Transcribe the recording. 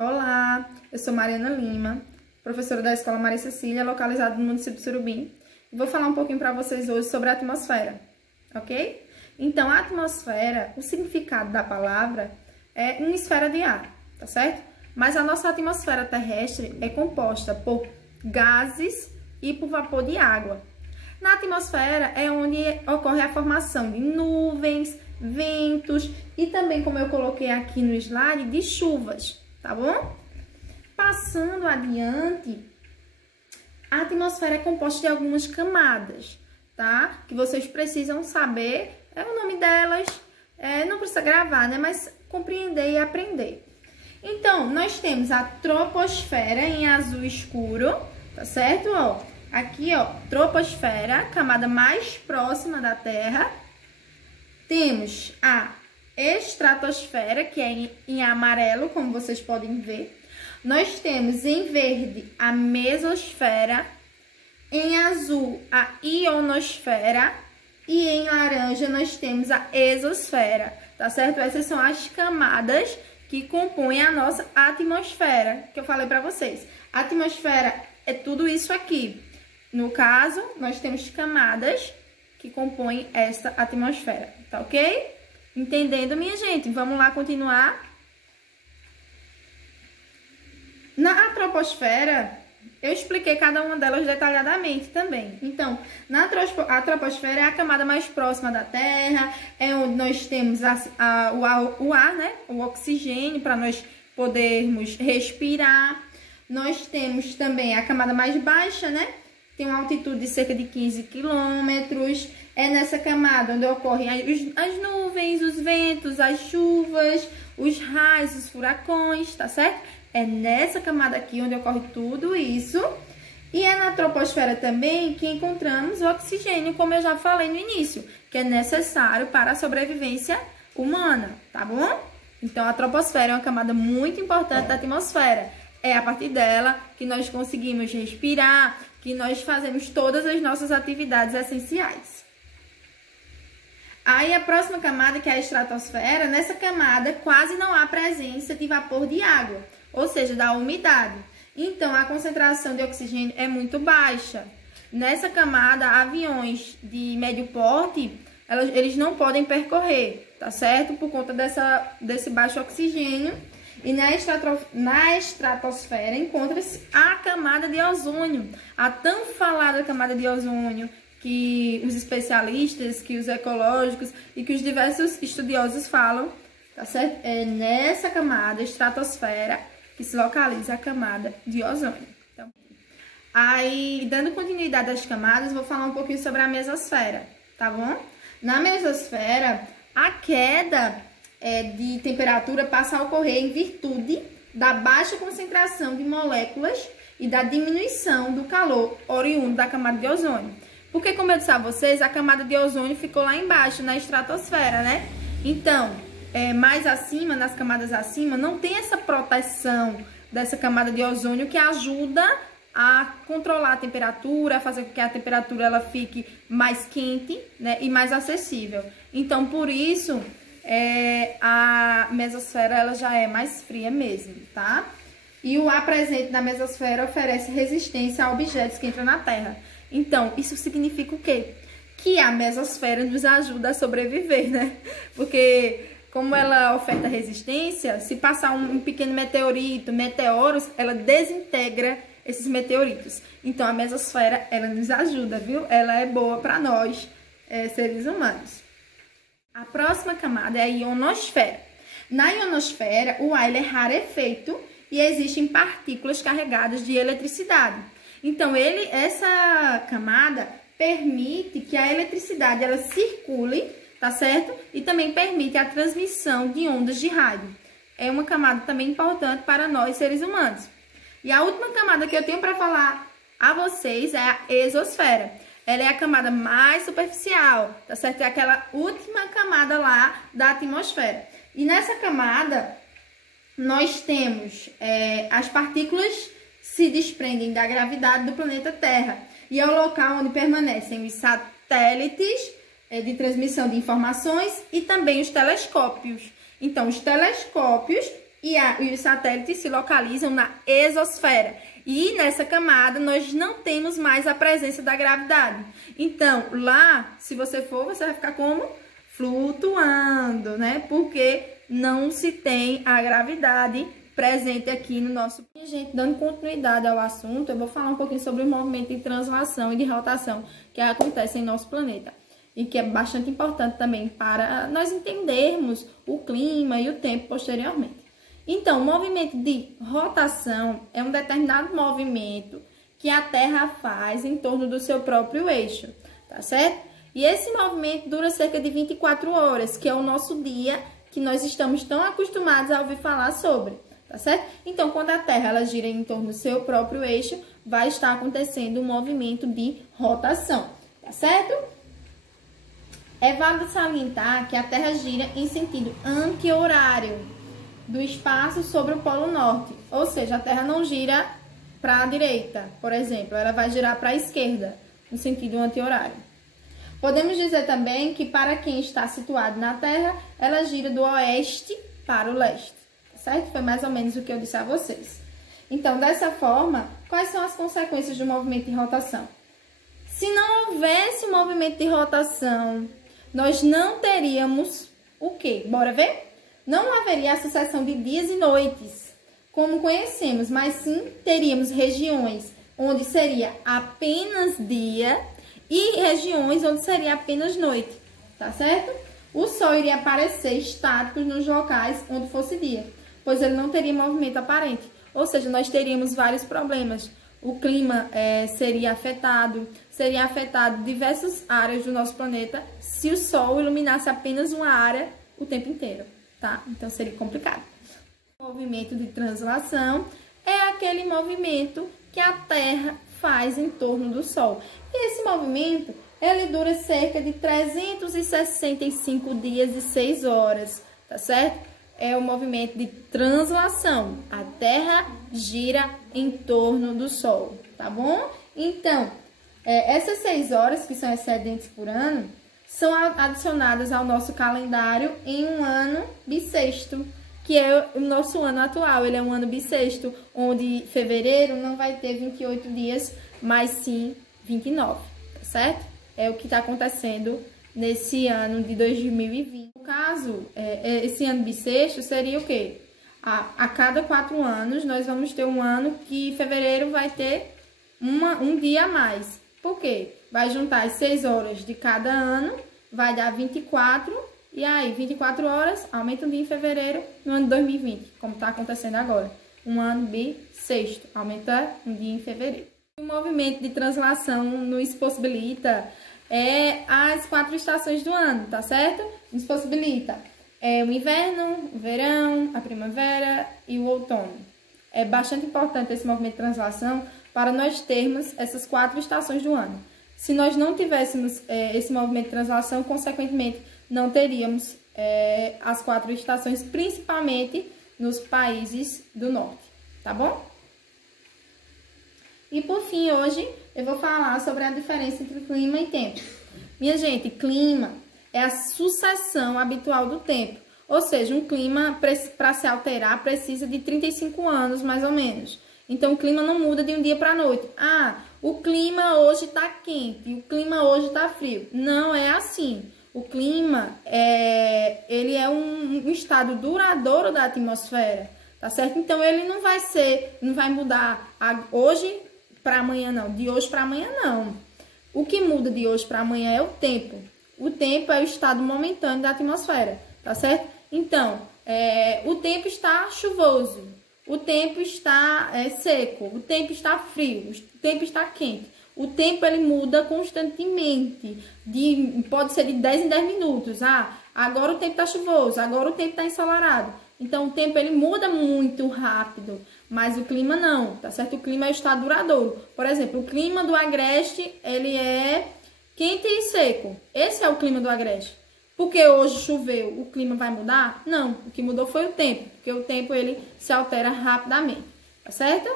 Olá, eu sou Mariana Lima, professora da Escola Maria Cecília, localizada no município de Surubim. E vou falar um pouquinho para vocês hoje sobre a atmosfera, ok? Então, a atmosfera, o significado da palavra é uma esfera de ar, tá certo? Mas a nossa atmosfera terrestre é composta por gases e por vapor de água. Na atmosfera é onde ocorre a formação de nuvens, ventos e também, como eu coloquei aqui no slide, de chuvas, tá bom? Passando adiante, a atmosfera é composta de algumas camadas, tá? Que vocês precisam saber, o nome delas, não precisa gravar, né? Mas compreender e aprender. Então, nós temos a troposfera em azul escuro, tá certo? Ó, aqui, ó, troposfera, camada mais próxima da Terra. Temos a estratosfera, que é em amarelo, como vocês podem ver. Nós temos em verde a mesosfera, em azul a ionosfera e em laranja nós temos a exosfera, tá certo? Essas são as camadas que compõem a nossa atmosfera, que eu falei para vocês. A atmosfera é tudo isso aqui. No caso, nós temos camadas que compõem essa atmosfera, tá ok? Entendendo, minha gente? Vamos lá continuar. Na troposfera, eu expliquei cada uma delas detalhadamente também. Então, a troposfera é a camada mais próxima da Terra, é onde nós temos o ar, né? O oxigênio para nós podermos respirar. Nós temos também a camada mais baixa, né? Tem uma altitude de cerca de 15 quilômetros. É nessa camada onde ocorrem as nuvens, os ventos, as chuvas, os raios, os furacões, tá certo? É nessa camada aqui onde ocorre tudo isso. E é na troposfera também que encontramos o oxigênio, como eu já falei no início, que é necessário para a sobrevivência humana, tá bom? Então, a troposfera é uma camada muito importante da atmosfera. É a partir dela que nós conseguimos respirar, que nós fazemos todas as nossas atividades essenciais. Aí a próxima camada, que é a estratosfera, nessa camada quase não há presença de vapor de água, ou seja, da umidade. Então, a concentração de oxigênio é muito baixa. Nessa camada, aviões de médio porte, eles não podem percorrer, tá certo? Por conta desse baixo oxigênio. E na estratosfera encontra-se a camada de ozônio, a tão falada camada de ozônio, que os especialistas, que os ecológicos e que os diversos estudiosos falam, tá certo? É nessa camada, estratosfera, que se localiza a camada de ozônio. Então, aí, dando continuidade às camadas, vou falar um pouquinho sobre a mesosfera, tá bom? Na mesosfera, a queda de temperatura passa a ocorrer em virtude da baixa concentração de moléculas e da diminuição do calor oriundo da camada de ozônio. Porque, como eu disse a vocês, a camada de ozônio ficou lá embaixo, na estratosfera, né? Então, mais acima, nas camadas acima, não tem essa proteção dessa camada de ozônio que ajuda a controlar a temperatura, a fazer com que a temperatura ela fique mais quente, né, e mais acessível. Então, por isso, a mesosfera ela já é mais fria mesmo, tá? E o ar presente na mesosfera oferece resistência a objetos que entram na Terra. Então, isso significa o quê? Que a mesosfera nos ajuda a sobreviver, né? Porque, como ela oferta resistência, se passar um pequeno meteorito, meteoros, ela desintegra esses meteoritos. Então, a mesosfera, ela nos ajuda, viu? Ela é boa para nós, seres humanos. A próxima camada é a ionosfera. Na ionosfera, o ar ele é rarefeito e existem partículas carregadas de eletricidade. Então, essa camada permite que a eletricidade ela circule, tá certo? E também permite a transmissão de ondas de rádio. É uma camada também importante para nós, seres humanos. E a última camada que eu tenho para falar a vocês é a exosfera. Ela é a camada mais superficial, tá certo? É aquela última camada lá da atmosfera. E nessa camada, nós temos as partículas se desprendem da gravidade do planeta Terra. E é o local onde permanecem os satélites de transmissão de informações e também os telescópios. Então, os telescópios e os satélites se localizam na exosfera. E nessa camada nós não temos mais a presença da gravidade. Então, lá, se você for, você vai ficar como? Flutuando, né? Porque não se tem a gravidade presente aqui no nosso... Gente, dando continuidade ao assunto, eu vou falar um pouquinho sobre o movimento de translação e de rotação que acontece em nosso planeta. E que é bastante importante também para nós entendermos o clima e o tempo posteriormente. Então, o movimento de rotação é um determinado movimento que a Terra faz em torno do seu próprio eixo, tá certo? E esse movimento dura cerca de 24 horas, que é o nosso dia que nós estamos tão acostumados a ouvir falar sobre, tá certo? Então, quando a Terra ela gira em torno do seu próprio eixo, vai estar acontecendo um movimento de rotação, tá certo? É válido salientar que a Terra gira em sentido anti-horário do espaço sobre o Polo Norte, ou seja, a Terra não gira para a direita, por exemplo, ela vai girar para a esquerda, no sentido anti-horário. Podemos dizer também que para quem está situado na Terra, ela gira do oeste para o leste, certo? Foi mais ou menos o que eu disse a vocês. Então, dessa forma, quais são as consequências do movimento de rotação? Se não houvesse movimento de rotação, nós não teríamos o quê? Bora ver? Não haveria a sucessão de dias e noites, como conhecemos, mas sim teríamos regiões onde seria apenas dia e regiões onde seria apenas noite, tá certo? O Sol iria aparecer estático nos locais onde fosse dia, pois ele não teria movimento aparente, ou seja, nós teríamos vários problemas. O clima seria afetado diversas áreas do nosso planeta se o Sol iluminasse apenas uma área o tempo inteiro. Tá? Então seria complicado. O movimento de translação é aquele movimento que a Terra faz em torno do Sol. E esse movimento, ele dura cerca de 365 dias e 6 horas, tá certo? É o movimento de translação. A Terra gira em torno do Sol, tá bom? Então, essas 6 horas, que são excedentes por ano, são adicionadas ao nosso calendário em um ano bissexto, que é o nosso ano atual. Ele é um ano bissexto, onde fevereiro não vai ter 28 dias, mas sim 29, tá certo? É o que está acontecendo nesse ano de 2020. No caso, esse ano bissexto seria o quê? A cada 4 anos, nós vamos ter um ano que fevereiro vai ter um dia a mais. Por quê? Vai juntar as 6 horas de cada ano, vai dar 24, e aí 24 horas, aumenta um dia em fevereiro no ano de 2020, como está acontecendo agora. Um ano bissexto, aumenta um dia em fevereiro. O movimento de translação nos possibilita as 4 estações do ano, tá certo? Nos possibilita o inverno, o verão, a primavera e o outono. É bastante importante esse movimento de translação para nós termos essas 4 estações do ano. Se nós não tivéssemos esse movimento de translação, consequentemente, não teríamos as 4 estações, principalmente nos países do norte, tá bom? E por fim, hoje, eu vou falar sobre a diferença entre clima e tempo. Minha gente, clima é a sucessão habitual do tempo. Ou seja, um clima, para se alterar, precisa de 35 anos, mais ou menos. Então, o clima não muda de um dia para a noite. Ah, o clima hoje está quente e o clima hoje está frio. Não é assim. O clima, ele é um estado duradouro da atmosfera, tá certo? Então, ele não vai mudar hoje para amanhã, não. De hoje para amanhã, não. O que muda de hoje para amanhã é o tempo. O tempo é o estado momentâneo da atmosfera, tá certo? Então, o tempo está chuvoso. O tempo está seco, o tempo está frio, o tempo está quente. O tempo ele muda constantemente, pode ser de 10 em 10 minutos. Ah, agora o tempo está chuvoso, agora o tempo está ensolarado. Então o tempo ele muda muito rápido, mas o clima não, tá certo? O clima é o estado duradouro. Por exemplo, o clima do Agreste, ele é quente e seco. Esse é o clima do Agreste. Porque hoje choveu, o clima vai mudar? Não, o que mudou foi o tempo, porque o tempo ele se altera rapidamente, tá certo?